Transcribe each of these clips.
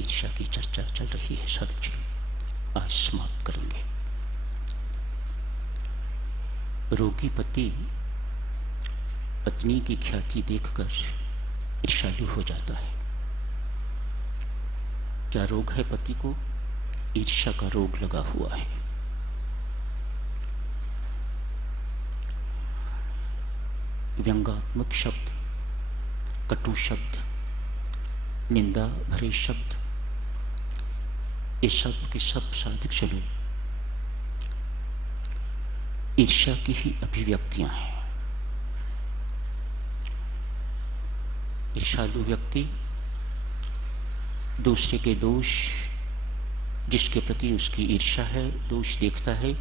ईर्ष्या की चर्चा चल रही है साधुजनों, आज समाप्त करेंगे। रोगी पति पत्नी की ख्याति देखकर ईर्ष्यालु हो जाता है। क्या रोग है पति को? ईर्ष्या का रोग लगा हुआ है। व्यंग्यात्मक शब्द, कटु शब्द, निंदा भरे शब्द, ये सब के सब साधक चलो ईर्ष्या की ही अभिव्यक्तियां हैं। ईर्ष्यालु व्यक्ति दूसरे के दोष, जिसके प्रति उसकी ईर्ष्या है, दोष देखता है,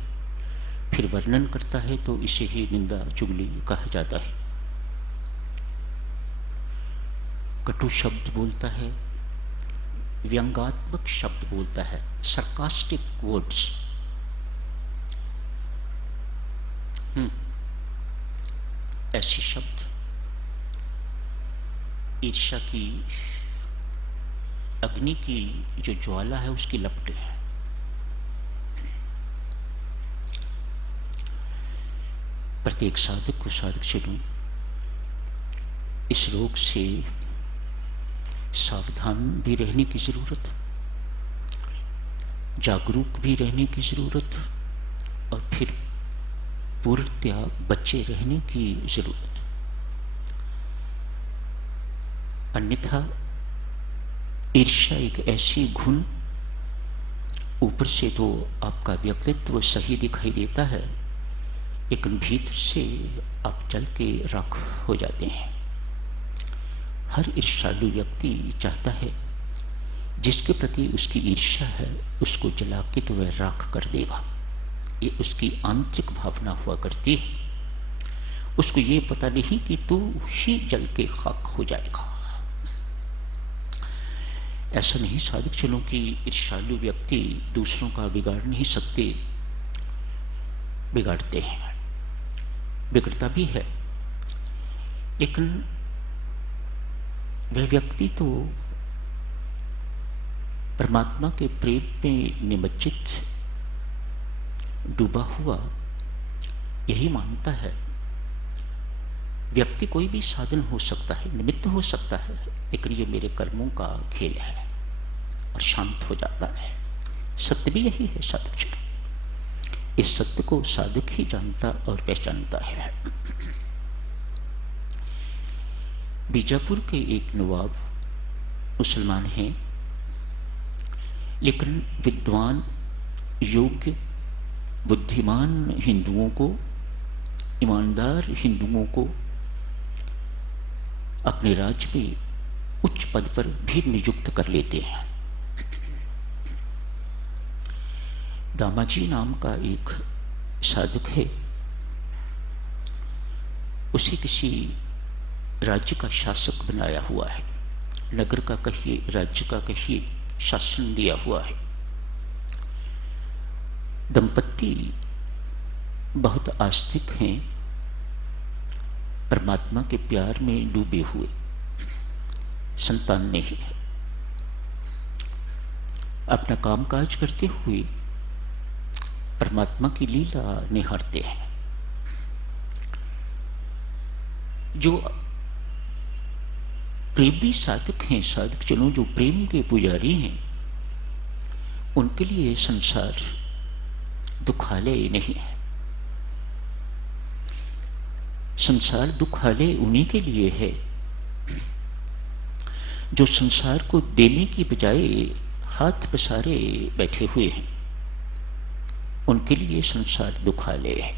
फिर वर्णन करता है, तो इसे ही निंदा चुगली कहा जाता है। कटु शब्द बोलता है, व्यंग्यात्मक शब्द बोलता है, सरकास्टिक वर्ड्स। ऐसे शब्द ईर्ष्या की अग्नि की जो ज्वाला है उसकी लपटें हैं। प्रत्येक साधक को साधक चलूं इस रोग से सावधान भी रहने की जरूरत, जागरूक भी रहने की जरूरत, और फिर पूर्णतया बचे रहने की जरूरत। अन्यथा ईर्ष्या एक ऐसी घुन, ऊपर से तो आपका व्यक्तित्व सही दिखाई देता है, लेकिन भीतर से आप जल के राख हो जाते हैं। हर ईर्ष्यालु व्यक्ति चाहता है जिसके प्रति उसकी ईर्ष्या है उसको जला के तो वह राख कर देगा। ये उसकी आंतरिक भावना हुआ करती है। उसको ये पता नहीं कि तू ही जल के खाक हो जाएगा। ऐसा नहीं साधक चलो कि ईर्ष्यालु व्यक्ति दूसरों का बिगाड़ नहीं सकते, बिगाड़ते हैं, बिगड़ता भी है, लेकिन वह व्यक्ति तो परमात्मा के प्रेम में निमज्जित डूबा हुआ यही मानता है। व्यक्ति कोई भी साधन हो सकता है, निमित्त हो सकता है, लेकिन ये मेरे कर्मों का खेल है, और शांत हो जाता है। सत्य भी यही है साधक चलो, इस सत्य को साधक ही जानता और पहचानता है। बीजापुर के एक नवाब मुसलमान हैं, लेकिन विद्वान, योग्य, बुद्धिमान हिंदुओं को, ईमानदार हिंदुओं को अपने राज्य में उच्च पद पर भी नियुक्त कर लेते हैं। दामाजी नाम का एक साधक है, उसे किसी राज्य का शासक बनाया हुआ है, नगर का कहिए, राज्य का कहिए, शासन दिया हुआ है। दंपति बहुत आस्तिक हैं, परमात्मा के प्यार में डूबे हुए, संतान नहीं है। अपना कामकाज करते हुए परमात्मा की लीला निहारते हैं। जो प्रेमी साधक हैं, साधक जनों जो प्रेम के पुजारी हैं, उनके लिए संसार दुखालय नहीं है। संसार दुखालय उन्हीं के लिए है जो संसार को देने की बजाय हाथ पसारे बैठे हुए हैं। उनके लिए संसार दुखालय है।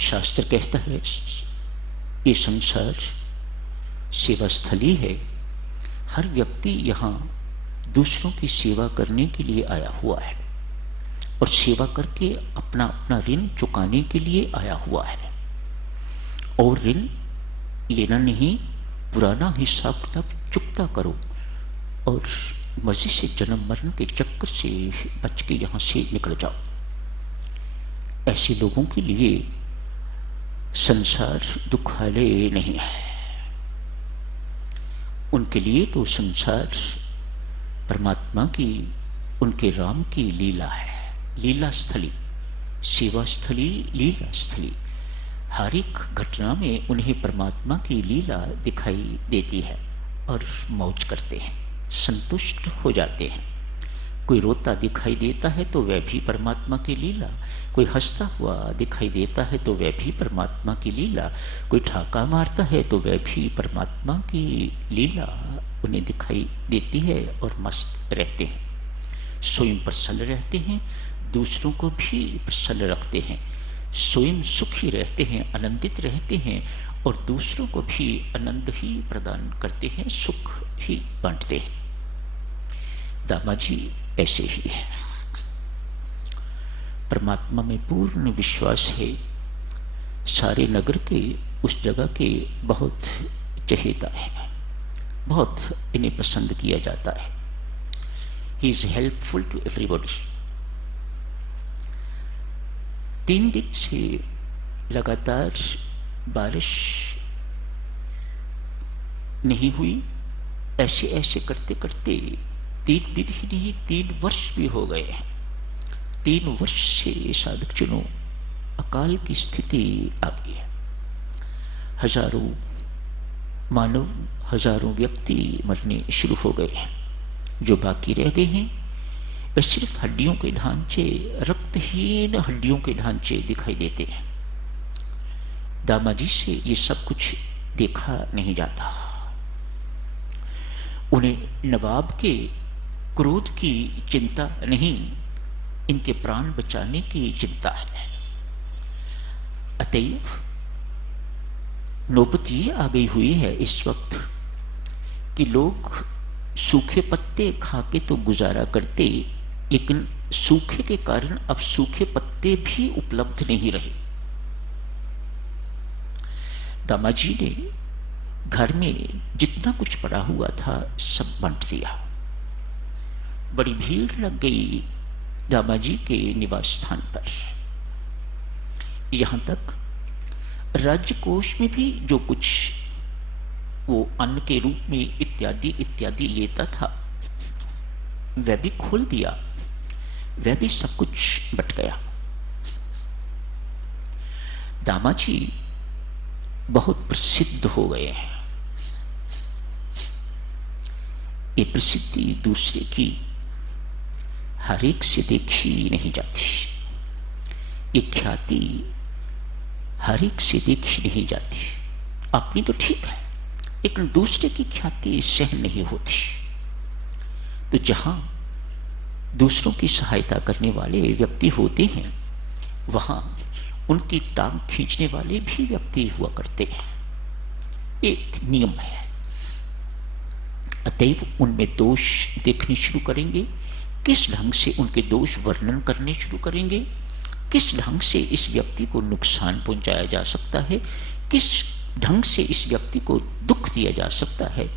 शास्त्र कहता है ये संसार सेवा स्थली है। हर व्यक्ति यहाँ दूसरों की सेवा करने के लिए आया हुआ है और सेवा करके अपना अपना ऋण चुकाने के लिए आया हुआ है। और ऋण लेना नहीं, पुराना हिसाब किताब चुकता करो और मजे से जन्म मरण के चक्कर से बच के यहाँ से निकल जाओ। ऐसे लोगों के लिए संसार दुखालय नहीं है। उनके लिए तो संसार परमात्मा की, उनके राम की लीला है, लीला स्थली, सेवा स्थली, लीला स्थली। हर एक घटना में उन्हें परमात्मा की लीला दिखाई देती है और मौज करते हैं, संतुष्ट हो जाते हैं। कोई रोता दिखाई देता है तो वह भी परमात्मा की लीला, कोई हंसता हुआ दिखाई देता है तो वह भी परमात्मा की लीला, कोई ठाका मारता है तो वह भी परमात्मा की लीला उन्हें दिखाई देती है और मस्त रहते हैं। स्वयं प्रसन्न रहते हैं, दूसरों को भी प्रसन्न रखते हैं, स्वयं सुखी रहते हैं, आनंदित रहते हैं और दूसरों को भी आनंद ही प्रदान करते हैं, सुख ही बांटते हैं। दामाजी ऐसे ही है। परमात्मा में पूर्ण विश्वास है, सारे नगर के, उस जगह के बहुत चहेता है, बहुत इन्हें पसंद किया जाता है। He is helpful to everybody. 3 दिन से लगातार बारिश नहीं हुई। ऐसे ऐसे करते करते 3 दिन ही नहीं 3 वर्ष भी हो गए हैं। 3 वर्ष से साधकजनों अकाल की स्थिति आ गई है। हजारों मानव, हजारों व्यक्ति मरने शुरू हो गए हैं। जो बाकी रह गए हैं वे सिर्फ हड्डियों के ढांचे, रक्तहीन हड्डियों के ढांचे दिखाई देते हैं। दामाजी से ये सब कुछ देखा नहीं जाता। उन्हें नवाब के क्रोध की चिंता नहीं, इनके प्राण बचाने की चिंता है। अतएव नौबत ये आ गई हुई है इस वक्त कि लोग सूखे पत्ते खा के तो गुजारा करते, लेकिन सूखे के कारण अब सूखे पत्ते भी उपलब्ध नहीं रहे। दामाजी ने घर में जितना कुछ पड़ा हुआ था सब बांट दिया। बड़ी भीड़ लग गई दामाजी के निवास स्थान पर। यहां तक राज्य कोष में भी जो कुछ वो अन्न के रूप में इत्यादि इत्यादि लेता था वह भी खोल दिया, वह भी सब कुछ बट गया। दामाजी बहुत प्रसिद्ध हो गए हैं। ये प्रसिद्धि दूसरे की हर एक से देखी नहीं जाती। ये ख्याति हर एक से देखी नहीं जाती। अपनी तो ठीक है, लेकिन दूसरे की ख्याति सहन नहीं होती। तो जहां दूसरों की सहायता करने वाले व्यक्ति होते हैं वहां उनकी टांग खींचने वाले भी व्यक्ति हुआ करते हैं। एक नियम है। अतएव उनमें दोष देखने शुरू करेंगे, किस ढंग से उनके दोष वर्णन करने शुरू करेंगे, किस ढंग से इस व्यक्ति को नुकसान पहुंचाया जा सकता है, किस ढंग से इस व्यक्ति को दुख दिया जा सकता है,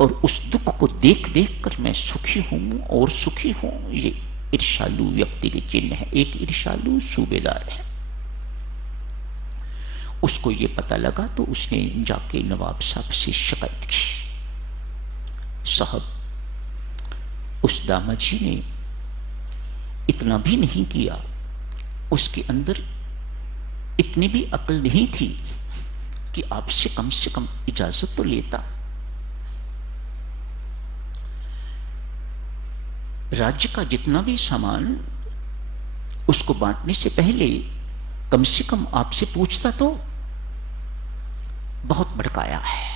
और उस दुख को देख देख कर मैं सुखी हूं और सुखी हूं। ये ईर्ष्यालु व्यक्ति के चिन्ह है। एक ईर्ष्यालु सूबेदार है, उसको ये पता लगा तो उसने जाके नवाब साहब से शिकायत की। साहब, उस दामाजी ने इतना भी नहीं किया, उसके अंदर इतनी भी अकल नहीं थी कि आपसे कम से कम इजाजत तो लेता। राज्य का जितना भी सामान उसको बांटने से पहले कम से कम आपसे पूछता तो। बहुत भड़काया है।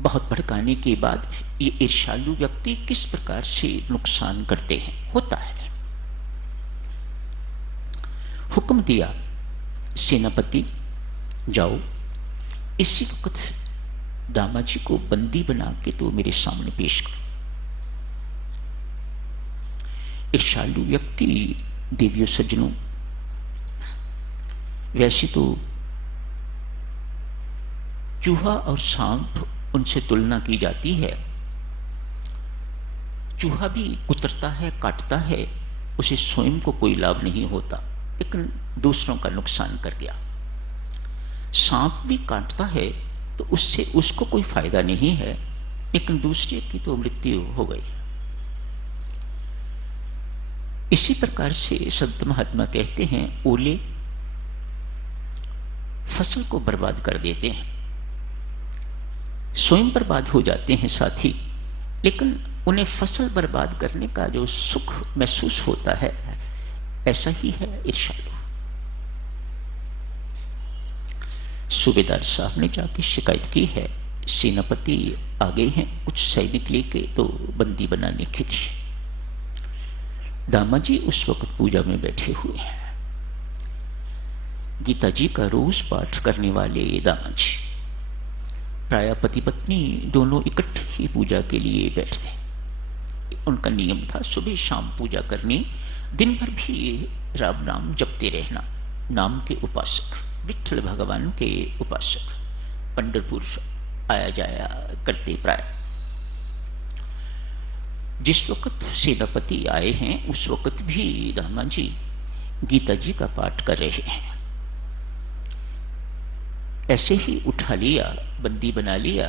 बहुत भड़काने के बाद ये ईर्ष्यालु व्यक्ति किस प्रकार से नुकसान करते हैं, होता है। हुक्म दिया, सेनापति जाओ, इसी वक्त दामाजी को बंदी बना के तो मेरे सामने पेश करो। ईर्ष्यालु व्यक्ति, देवियों सज्जनों, वैसे तो चूहा और सांप उनसे तुलना की जाती है। चूहा भी कुतरता है, काटता है, उसे स्वयं को कोई लाभ नहीं होता, लेकिन दूसरों का नुकसान कर गया। सांप भी काटता है तो उससे उसको कोई फायदा नहीं है, लेकिन दूसरे की तो मृत्यु हो गई। इसी प्रकार से संत महात्मा कहते हैं, ओले फसल को बर्बाद कर देते हैं, स्वयं बर्बाद हो जाते हैं साथी, लेकिन उन्हें फसल बर्बाद करने का जो सुख महसूस होता है, ऐसा ही है ईर्ष्यालु। सूबेदार साहब ने जाके शिकायत की है, सेनापति आ गए हैं कुछ सैनिक लेके तो बंदी बनाने के लिए। दामा जी उस वक्त पूजा में बैठे हुए हैं। गीता जी का रोज पाठ करने वाले दामा जी, प्राय पति पत्नी दोनों इकट्ठे ही पूजा के लिए बैठते। उनका नियम था सुबह शाम पूजा करनी, दिन भर भी राम नाम जपते रहना। नाम के उपासक, विठल भगवान के उपासक पंढरपुर आया जाया करते प्राय। जिस वक्त सेनापति आए हैं उस वक्त भी दामा जी गीता जी का पाठ कर रहे हैं। ऐसे ही उठा लिया, बंदी बना लिया।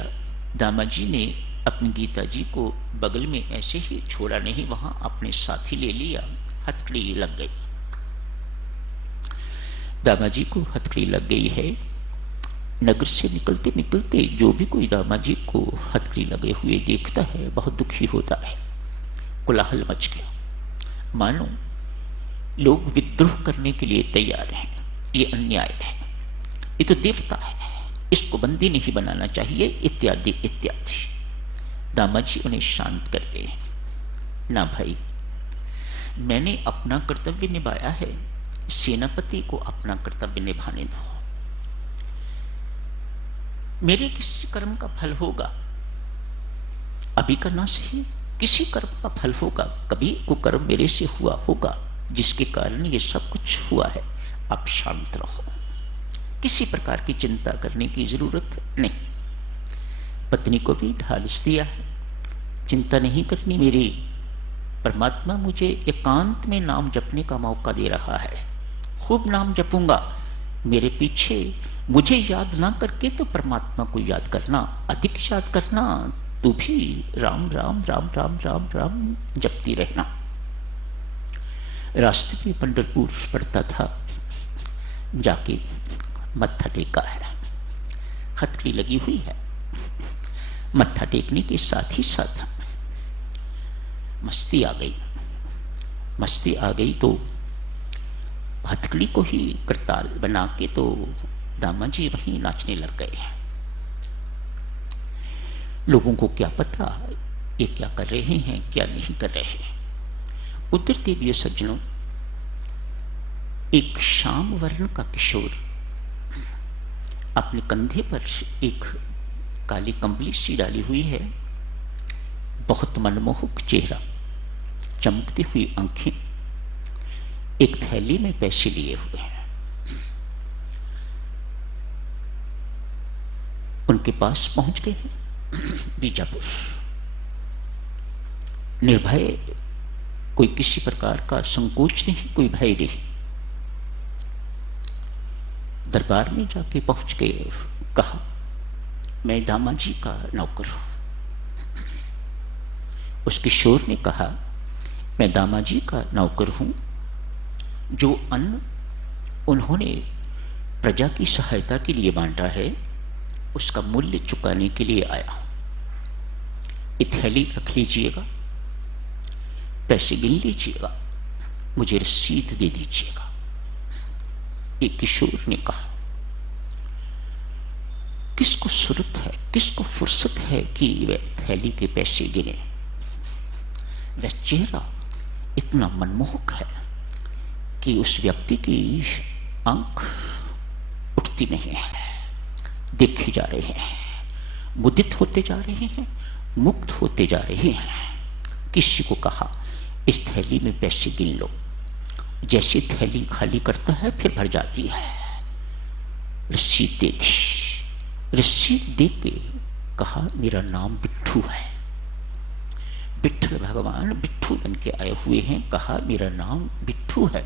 दामा जी ने अपनी गीता जी को बगल में ऐसे ही छोड़ा नहीं, वहां अपने साथी ले लिया। हथकड़ी लग गई, दामा जी को हथकड़ी लग गई है। नगर से निकलते निकलते जो भी कोई दामा जी को हथकड़ी लगे हुए देखता है बहुत दुखी होता है। कोलाहल मच गया, मानो लोग विद्रोह करने के लिए तैयार हैं। ये अन्याय है, ये तो देवता है, इसको बंदी नहीं बनाना चाहिए, इत्यादि इत्यादि। दामा जी उन्हें शांत करते हैं, ना भाई, मैंने अपना कर्तव्य निभाया है, सेनापति को अपना कर्तव्य निभाने दो। मेरे किसी कर्म का फल होगा, अभी करना सही, किसी कर्म का फल होगा, कभी कुकर्म मेरे से हुआ होगा जिसके कारण ये सब कुछ हुआ है। आप शांत रहो, किसी प्रकार की चिंता करने की जरूरत नहीं। पत्नी को भी ढालस दिया है, चिंता नहीं करनी मेरी, परमात्मा मुझे एकांत में नाम जपने का मौका दे रहा है, खूब नाम जपूंगा। मेरे पीछे मुझे याद ना करके तो परमात्मा को याद करना, अधिक याद करना। तू भी राम राम राम राम राम राम जपती रहना। रास्ते में पंढरपुर पड़ता था, जाके मत्था टेका है, हथकड़ी लगी हुई है। मत्था टेकने के साथ ही साथ मस्ती आ गई। मस्ती आ गई तो हथकड़ी को ही करताल बना के तो दामा जी वहीं नाचने लग गए हैं। लोगों को क्या पता ये क्या कर रहे हैं, क्या नहीं कर रहे हैं। उधर देवीय सज्जनों, एक श्याम वर्ण का किशोर अपने कंधे पर एक काली कंबली सी डाली हुई है, बहुत मनमोहक चेहरा, चमकती हुई आंखें, एक थैली में पैसे लिए हुए हैं। उनके पास पहुंच गए हैं बीजापुर। निर्भय, कोई किसी प्रकार का संकोच नहीं, कोई भय नहीं। दरबार में जाके पहुंच गए, कहा मैं दामा जी का नौकर हूं। उस किशोर ने कहा मैं दामा जी का नौकर हूं, जो अन्न उन्होंने प्रजा की सहायता के लिए बांटा है उसका मूल्य चुकाने के लिए आया हूं। ये थैली रख लीजिएगा, पैसे गिन लीजिएगा, मुझे रसीद दे दीजिएगा। एक किशोर ने कहा किसको सुरत है, किसको फुर्सत है कि वह थैली के पैसे गिने। वह चेहरा इतना मनमोहक है कि उस व्यक्ति की आंख उठती नहीं है, देखे जा रहे हैं, मुदित होते जा रहे हैं, मुक्त होते जा रहे हैं। किसी को कहा इस थैली में पैसे गिन लो। जैसे थैली खाली करता है फिर भर जाती है। रसीद दे दी। रसीद दे के कहा मेरा नाम बिट्ठू है। विठल भगवान बिट्ठू बन के आए हुए हैं। कहा मेरा नाम बिट्ठू है,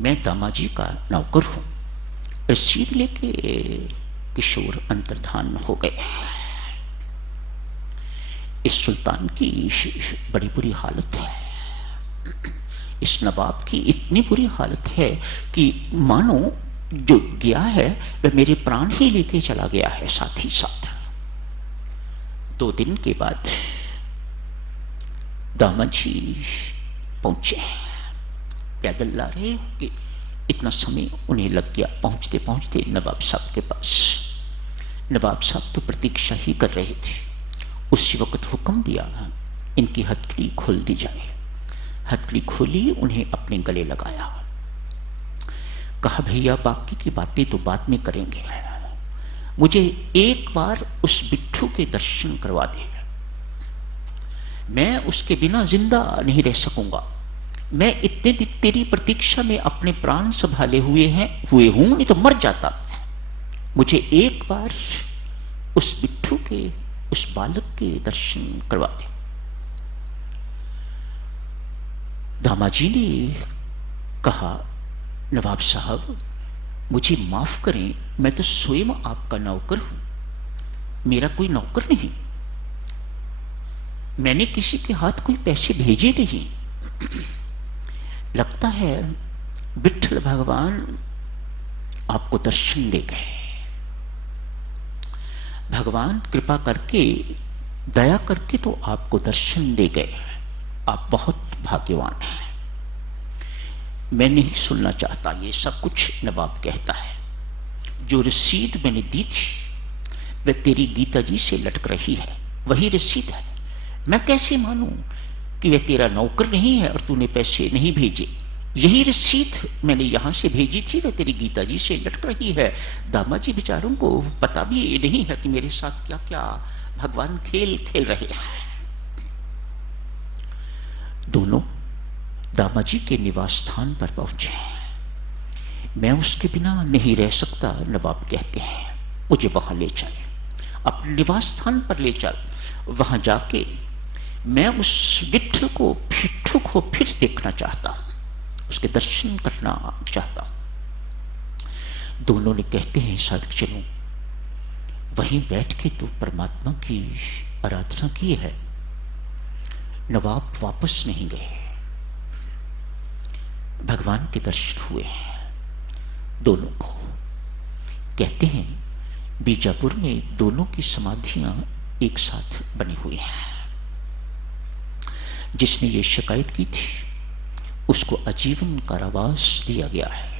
मैं दामा जी का नौकर हूं। रसीद लेके किशोर अंतर्धान हो गए। इस सुल्तान की बड़ी बुरी हालत है, इस नवाब की इतनी बुरी हालत है कि मानो जो गया है वह मेरे प्राण ही लेके चला गया है साथ ही साथ। 2 दिन के बाद दामाद जी पहुंचे, पैदल ला रहे कि इतना समय उन्हें लग गया पहुंचते पहुंचते नवाब साहब के पास। नवाब साहब तो प्रतीक्षा ही कर रहे थे। उसी वक्त हुक्म दिया इनकी हथकड़ी खोल दी जाए। हथकड़ी खोली, उन्हें अपने गले लगाया, कहा भैया बाकी की बातें तो बाद में करेंगे, मुझे एक बार उस बिट्ठू के दर्शन करवा दे, मैं उसके बिना जिंदा नहीं रह सकूंगा। मैं इतने दिन तेरी प्रतीक्षा में अपने प्राण संभाले हुए हूं, नहीं तो मर जाता। मुझे एक बार उस बिट्ठू के, उस बालक के दर्शन करवा दे। दामाद जी ने कहा नवाब साहब मुझे माफ करें, मैं तो स्वयं आपका नौकर हूं, मेरा कोई नौकर नहीं, मैंने किसी के हाथ कोई पैसे भेजे नहीं। लगता है विट्ठल भगवान आपको दर्शन दे गए, भगवान कृपा करके दया करके तो आपको दर्शन दे गए, आप बहुत भाग्यवान हैं। मैं नहीं सुनना चाहता ये सब कुछ, नवाब कहता है जो रसीद मैंने दी थी वह तेरी गीता जी से लटक रही है, वही रसीद है। मैं कैसे मानूं कि वह तेरा नौकर नहीं है और तूने पैसे नहीं भेजे। यही रसीद मैंने यहां से भेजी थी, वह तेरी गीता जी से लटक रही है। दामाद जी बेचारों को पता भी नहीं है कि मेरे साथ क्या क्या भगवान खेल खेल रहे हैं। दोनों दामाद जी के निवास स्थान पर पहुंचे। मैं उसके बिना नहीं रह सकता, नवाब कहते हैं, मुझे वहां ले चल, अपने निवास स्थान पर ले चल। वहां जाके मैं उस विट्ठल को, बिट्ठू को फिर देखना चाहता हूं, उसके दर्शन करना चाहता हूं। दोनों ने कहते हैं साधक चलो, वहीं बैठ के तो परमात्मा की आराधना की है। नवाब वापस नहीं गए, भगवान के दर्शन हुए दोनों को। कहते हैं बीजापुर में दोनों की समाधियां एक साथ बनी हुई हैं। जिसने ये शिकायत की थी उसको आजीवन कारावास दिया गया है।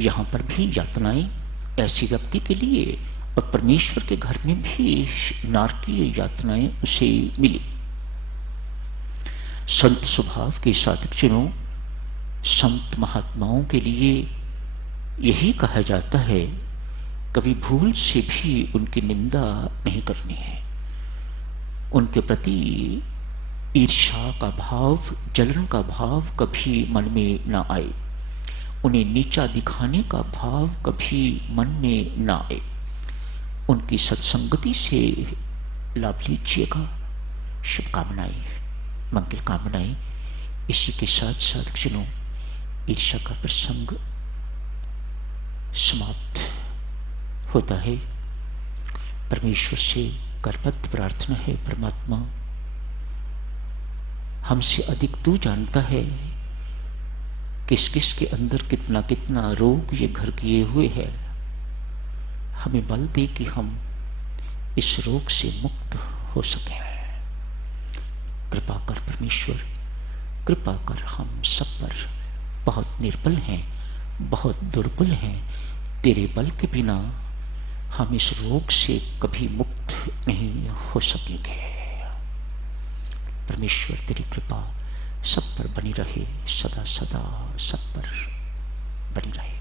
यहां पर भी यातनाएं ऐसे व्यक्ति के लिए, और परमेश्वर के घर में भी नारकीय यातनाएं उसे मिली। संत स्वभाव के साधक जनों, संत महात्माओं के लिए यही कहा जाता है कभी भूल से भी उनकी निंदा नहीं करनी है। उनके प्रति ईर्ष्या का भाव, जलन का भाव कभी मन में ना आए, उन्हें नीचा दिखाने का भाव कभी मन में ना आए। उनकी सत्संगति से लाभ लीजिएगा। शुभकामनाएं, मंगल कामनाएं। इसी के साथ साथ जनों, ईर्ष्या का प्रसंग समाप्त होता है। परमेश्वर से करबद्ध प्रार्थना है, परमात्मा हमसे अधिक तू जानता है किस किस के अंदर कितना कितना रोग ये घर किए हुए है। हमें बल दे कि हम इस रोग से मुक्त हो सके। कृपा कर परमेश्वर, कृपा कर। हम सब पर बहुत निर्बल हैं, बहुत दुर्बल हैं। तेरे बल के बिना हम इस रोग से कभी मुक्त नहीं हो सकेंगे। परमेश्वर तेरी कृपा सब पर बनी रहे, सदा सदा सब पर बनी रहे।